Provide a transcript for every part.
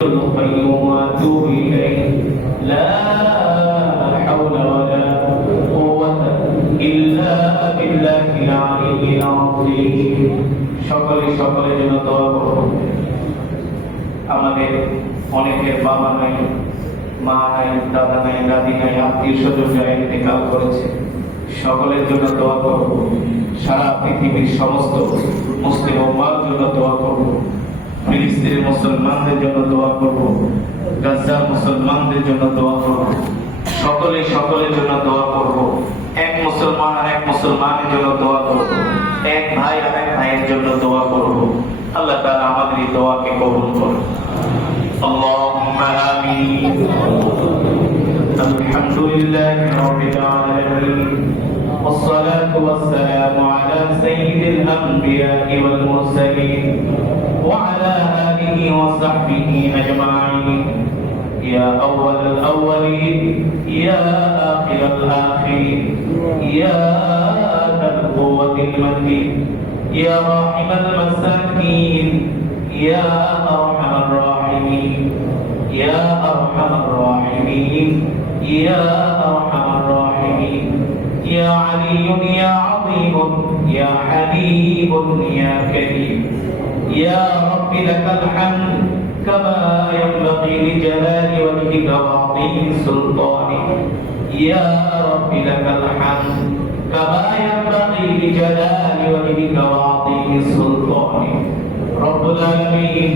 القيوم وأتوب إليه لا حول ولا قوة إلا بالله العلي العظيم সকলে জন্য দোয়া করব। আমাদের অনেকের বাবা নাই, মা নাই, দাদা নাই, দাদি নাই, আত্মীয় স্বজন যারা ইন্তেকাল করেছে সকলের জন্য দোয়া করব। সারা পৃথিবীর সমস্ত মুসলিম উম্মার জন্য দোয়া করব। ফিলিস্তিনের মুসলমানদের জন্য দোয়া করব, গাজার মুসলমানদের জন্য দোয়া করব, সকলের জন্য দোয়া করব। এক মুসলমান আর এক মুসলমানের জন্য দোয়া করব, এক ভাই আর এক ভাইয়ের জন্য দোয়া করব। আল্লাহ তাআলা আমাদের এই দোয়াকে কবুল করুন। আল্লাহুম্মা আমিন। আলহামদুলিল্লাহি রাব্বিল আলামিন والصلاة والسلام على سيد الأنبياء والمرسلين وعلى آله وصحبه أجمعين يا أول الأولين يا آخر الآخرين يا ذا القوة المتين يا راحم المساكين يا أرحم الراحمين يا أرحم الراحمين يا أرحم الراحمين يا علي يا عظيم يا حليم يا كريم يا رب لك الحمد كما ينبغي لجلال وجهك وعظيم سلطانك يا رب لك الحمد كما ينبغي لجلال وجهك وعظيم سلطانك رب العالمين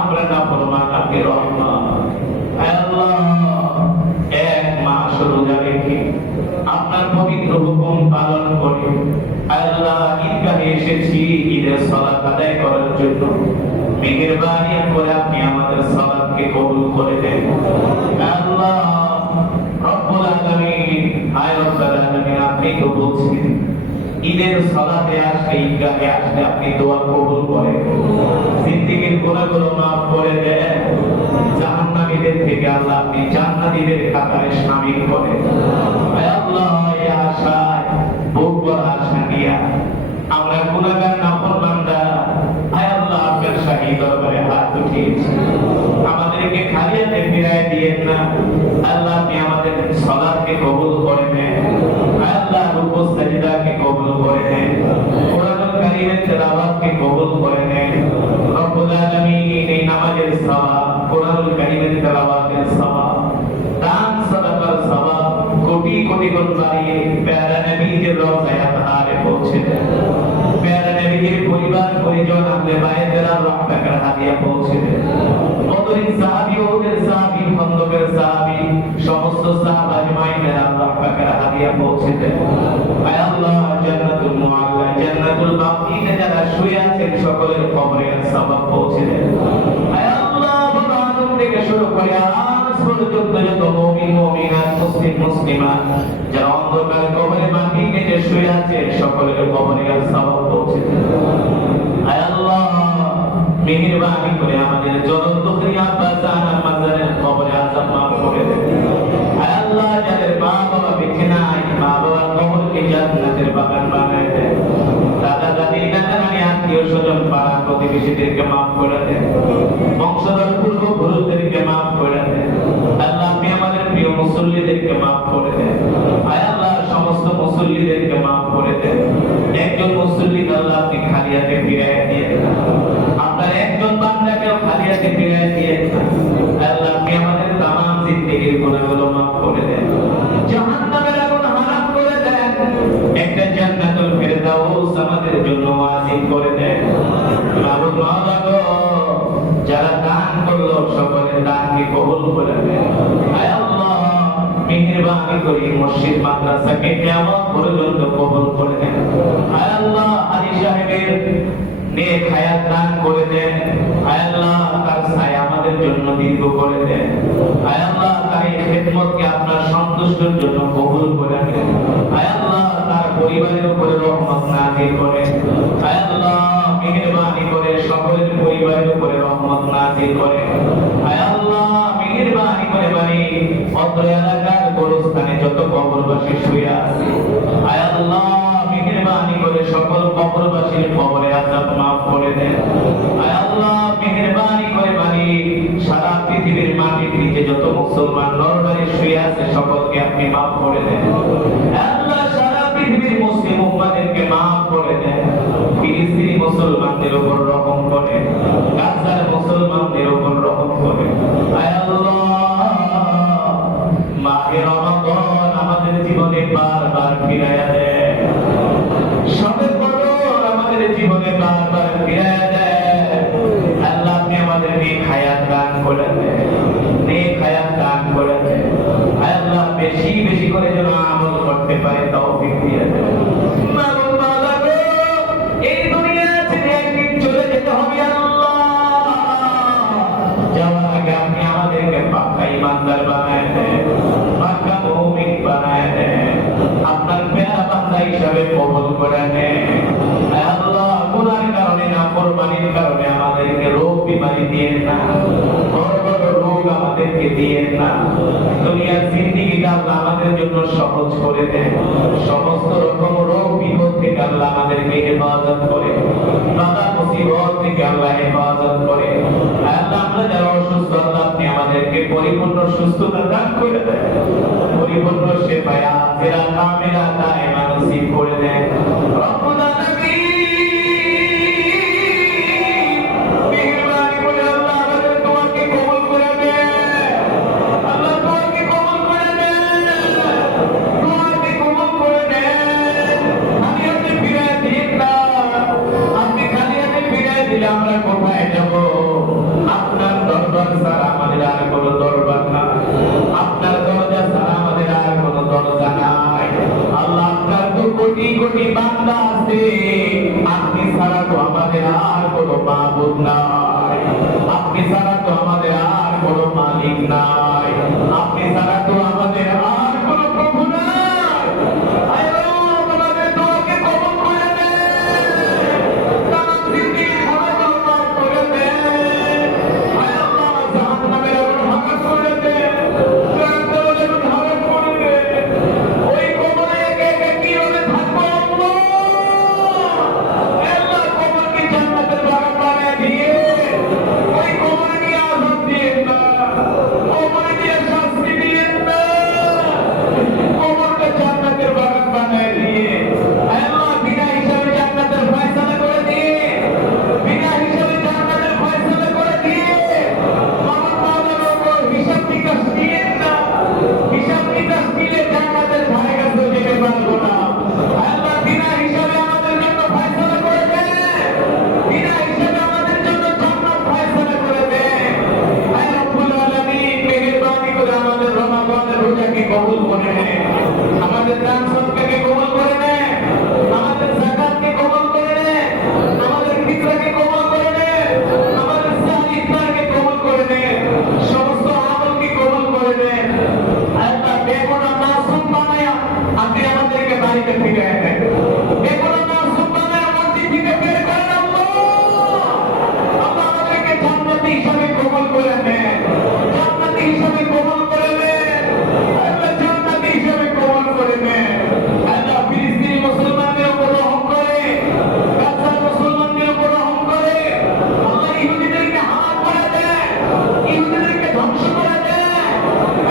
আমরা ফরমান আপনি রহমান। আল্লাহ এক মাস রোজা রেখে আপনার পবিত্র হুকুম পালন করে আল্লাহ ঈদগাহে এসেছি ঈদের সালাত আদায় করার জন্য। মেহেরবানি করে আপনি আমাদের সালাতকে কবুল করে দেন। আল্লাহ রব্বুল আলামিন, আয় রব্বুল আলামিন, আপনি তো বলছেন ঈদের সালাতে আসলে ঈদগাহে আসলে আপনি দোয়া কবুল করেন, জিন্দেগীর গুনাহগুলো মাফ করে দেন, জাহান্নামীদের থেকে আল্লাহ আপনি জান্নাতীদের কাতারে শামিল করেন। আয় আল্লাহ, এই আশায় বুক ভরা আশা নিয়ে আমরা গুনাহগার নাফরমানরা আয় আল্লাহ আপনার শাহী দরবারে হাত উঠিয়েছি। আমাদেরকে খালি হাতে ফিরায় দিয়েন না আল্লাহ, আপনি আমাদের সালাতকে কবুল করে নেন। আয় আল্লাহ রুকু সাজদাকে কবুল করে নেন, কোরআনুল কারীমের তেলাওয়াতকে কবুল করে নেন। রব্বুল আলামিন এই নামাজের সওয়াব, কোরআনুল কারীমের তেলাওয়াতের সওয়াব, দান সাদাকার সওয়াব কোটি কোটি গুণ বাড়িয়ে প্যারা নবীর রওজায়ে তাহারে পৌঁছে দেন। প্যারা নবীর পরিবার পরিজন আহলে বাইতের রহমতের হাদিয়া পৌঁছে দেন। বদরের সাহাবী, ওদের সাহাবী, খন্দকের সাহাবী, সমস্ত সাহাবা আজমাইনের রহমতের হাদিয়া পৌঁছে দেন। আয় আল্লাহ জান্নাতুল মুআল্লা, জান্নাতুল বাকিতে যারা শুয়ে আছেন সকলের কবরের সওয়াব পৌঁছে দেন। আয় আল্লাহ বাবা থেকে শুরু করে আজ পর্যন্ত যত মুমিন মুমিনাত, মুসলিম মুসলিমাত যারা অন্ধকার কবরে মাটি কেটে শুয়ে আছে সকলের কবরের সওয়াব পৌঁছে দেন। আয় আল্লাহ মেহেরবানি করে আমাদের জ্বলন্ত আব্বা জান মাজারের কবরে আযাব মাফ করে দেন। আয় আল্লাহ যাদের মা বাবা বেঁচে নাই, মা বাবার কবরকে জান্নাতের বাগান বানায় দেন। দাদা দাদি, নানা নানি, আত্মীয় স্বজন, পাড়া প্রতিবেশীদেরকে মাফ করে দেন। বংশধর পূর্বপুরুষদেরকে মাফ করে দেন। আল্লাহ আপনি আমাদের প্রিয় মুসল্লিদেরকে মাফ করে দেন। আয় আল্লাহ সমস্ত মুসল্লিদেরকে মাফ করে দেন। একজন মুসল্লি আল্লাহ আপনি খালি হাতে ফিরাইয়া দিয়ে দেন। আপনার একজন বান্দাকেও খালি হাতে ফিরাইয়া দিয়ে দেন। আল্লাহ আপনি আমাদের তামাম জিন্দেগীর গুনাহগুলো মাফ করে দেন। জাহান্নামের আগুন হারাম করে দেন। একটা জান্নাতুল ফেরদাউস আমাদের জন্য ওয়াজিব করে দেন। মাবুদ মাওলা গো, যারা দান করলো সকলের দানকে কবুল করে নেন। আয় আল্লাহ মেহেরবানি করে মসজিদ মাদ্রাসাকে কিয়ামত পর্যন্ত কবুল করে নেন। আয় আল্লাহ হাজী সাহেবের নেক হায়াত দান করে দেন। আয় আল্লাহ তার ছায়া আমাদের জন্য দীর্ঘ করে দেন। আয় আল্লাহ তার এই খেদমতকে আপনার সন্তুষ্টির জন্য কবুল করে নেন। আয় আল্লাহ তার পরিবারের উপরে রহমত নাযিল করেন। আয় আল্লাহ মেহেরবানি করে সকলের পরিবারের উপরে রহমত নাযিল করেন। আয় আল্লাহ মেহেরবানি করে বাড়ি অত্র এলাকার গোরস্থানে যত কবরবাসী শুয়ে আছে আয় আল্লাহ মেহেরবানি করে সকল কবরবাসীর কবরে আযাব মাফ করে দেন। আয় আল্লাহ মেহেরবানি করে বাড়ি মুসলমান নরনারী শুয়ে আছে সকলকে আপনি মাফ করে দেন। আল্লাহ সারা পৃথিবীর মুসলিম উম্মাদেরকে মাফ করে দেন। ফিলিস্তিনি মুসলমানদের উপর রহম করে, গাজার মুসলমানদের উপর রহম করে। আয় আল্লাহ, মাহে রমাদান আমাদের জীবনে বারবার ফিরাইয়া দেন। শবে কদর আমাদের জীবনে বারবার ফিরাইয়া দেন। আল্লাহ আপনি আমাদের নেক হায়াত দান করে দেন, নেক হায়াত দান করে দেন। আয় আল্লাহ, বেশি বেশি করে যেন আমল করতে পারে তৌফিক দিয়ে দেন। মাগো মাওলা গো, এই দুনিয়া ছেড়ে একদিন চলে যেতে হবে আল্লাহ। যাওয়ার আগে আপনি আমাদেরকে পাক্কা ঈমানদার বানায় দেন, পাক্কা মুমিন বানায় দেন, আপনার প্যারা বান্দা হিসাবে কবুল করে নেন। আয় আল্লাহ, গুনাহের কারণে, নাফরমানির কারণে আমাদেরকে রোগ বিমারি দিয়েন না, বড় বড় রোগ আমাদেরকে দিয়েন না। দুনিয়ার জিন্দেগিটা আল্লাহ আমাদের জন্য সহজ করে দেন। সমস্ত রকম রোগ বিপদ থেকে আল্লাহ আমাদেরকে হেফাজত করে, বাধা মুসিবত থেকে আল্লাহ হেফাজত করে। আল্লাহ, আমরা যারা অসুস্থ আল্লাহ আপনি আমাদেরকে পরিপূর্ণ সুস্থতা দান করে দেন, পরিপূর্ণ সেফায়ে আজিলা কামিলা দায়েমা নসিব করে দেন। রব্বুল আলামিন, মেহেরবানি করে আল্লাহ আমাদের দোয়াকে কবুল করে দেন। আল্লাহ দোয়াকে কবুল করে দেন, দোয়াকে কবুল করে দেন। খালি হাতে ফিরায় দিন না, আপনি খালি হাতে ফিরায় দিলে আমরা কোথায় যাব? আপনার দরবার ছাড়া আমাদের আর কোনো দরবার না, আপনার দরজা ছাড়া আমাদের আর কোনো দরজা নাই। আল্লাহ, আপনার তো কোটি কোটি বান্দা আছে, আপনি ছাড়া তো আমাদের আর কোনো মাবুদ নাই, আপনি ছাড়া তো আমাদের আর কোনো মালিক নাই, আপনি ছাড়া তো আমাদের আর কোনো প্রভু নাই। আয় আল্লাহ, আমাদের দোয়াকে কবুল করে নেন, তামাম জিন্দেগির গুনাহগুলো মাফ করে দেন। আয় আল্লাহ, জাহান্নামের আগুন হারাম করে দেন, জাহান্নামের আগুন হারাম করে দেন। ওই কবরে একে একে কিভাবে থাকবো আল্লাহ? আল্লাহ, কবরকে জান্নাতের বাগান বানিয়ে দিয়ে ওই কবরে নিয়ে আযাব দিয়েন না, কবরে নিয়ে শাস্তি দিয়েন না, কবরটা জান্নাতের বাগান বানিয়ে দিয়ে আল্লাহ বিনা হিসাবে জান্নাতের ফয়সালা করে দিয়ে, বিনা হিসাবে জান্নাতের ফয়সালা করে দিয়ে আমার মাওলার উপর হিসাব নিকাশ দিয়েন না। হিসাব নিকাশ দিলে জান্নাতের ধারে কাছেও যেতে পারবো না। আল্লাহ, বিনা হিসাবে আমাদের জন্য ফয়সালা করে দেন, বিনা হিসাবে আমাদের জন্য জান্নাত ফয়সালা করে দেন। আয় রব্বুল আলামিন, মেহেরবানি করে আমাদের রমাদানের রোজাকে কবুল করে নেন, আমাদের দান সদকাকে কবুল করে নেন, আমাদের যাকাতকে কবুল করে নেন, আমাদের ফিতরাকে কবুল করে নেন, আমাদের সাহারি ইফতারকে কবুল করে নেন, সমস্ত আমলকে কবুল করে নেন। আল্লাহ, বেগুনাহ মাসুম বানায়া আপনি আমাদেরকে বাড়িতে ফিরিয়ে দেন, বেগুনাহ মাসুম বানায়া মসজিদ থেকে বের করেন আল্লাহ। আল্লাহ, আমাদেরকে জান্নাতি হিসাবে কবুল করে নেন, জান্নাতি হিসাবে কবুল করে নেন। আল্লাহ, জান্নাতি হিসাবে কবুল করে নেন। আল্লাহ, ফিলিস্তিনি মুসলমানদের উপর রহম করে, গাজার মুসলমানদের উপর রহম করে। আল্লাহ, ইহুদিদেরকে হালাক করে দেন, ইহুদিদেরকে ধ্বংস করে দেন।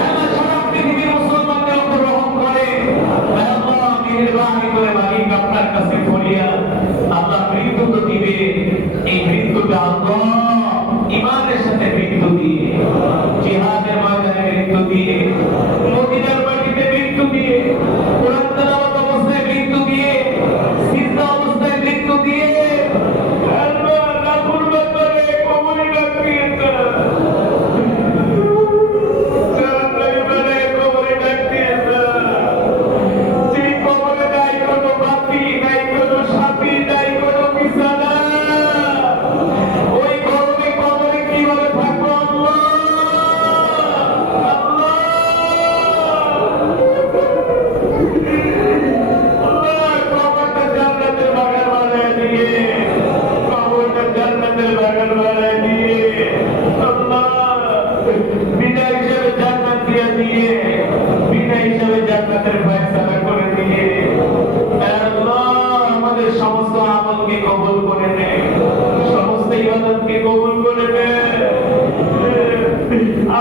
আল্লাহ, সারা পৃথিবীর মুসলমানদের উপর রহম করে। আল্লাহ, মেহেরবানি করে মালিক আপনার কাছে ফরিয়াদ, আল্লাহ মৃত্যু তো দিবে, এই মৃত্যুটা আল্লাহ ইমানের সাথে মৃত্যু দিয়ে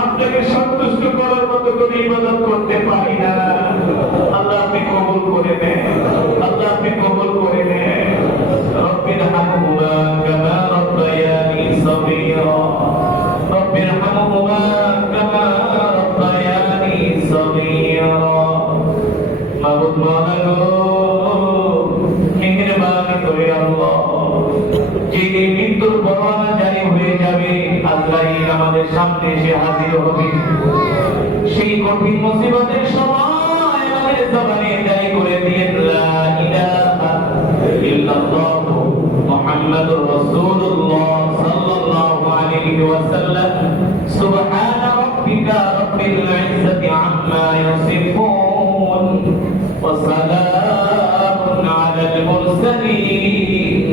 আপনাকে সন্তুষ্ট করার মতো কোনো ইবাদত করতে পারি না। আল্লাহ আপনি কবুল করে নেন, আল্লাহ আপনি কবুল করে নেন। রব্বির হামহুমা কামা রাব্বায়ানি সগীরা, রব্বির হামহুমা কামা রাব্বায়ানি সগীরা। মাবুদ মাওলানা মেহেরবানি করে আল্লাহ, যেদিন মৃত্যুর পরোয়ানা জারি হয়ে যাবে, আজরাইল আমাদের সামনে এসে হাজির হবে, সেই কঠিন মুসিবতের সময় আমাদের জবানে জারি করে দিয়ে লা ইলাহা ইল্লাল্লাহ মুহাম্মাদুর রাসূলুল্লাহ সাল্লাল্লাহু আলাইহি ওয়াসাল্লাম। সুবহানা রাব্বিকা রাব্বিল ইজ্জাতি আম্মা ইয়াসিফুন ওয়া সালামুন আলাল মুরসালিন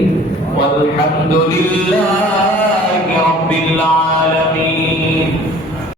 والحمد لله رب العالمين।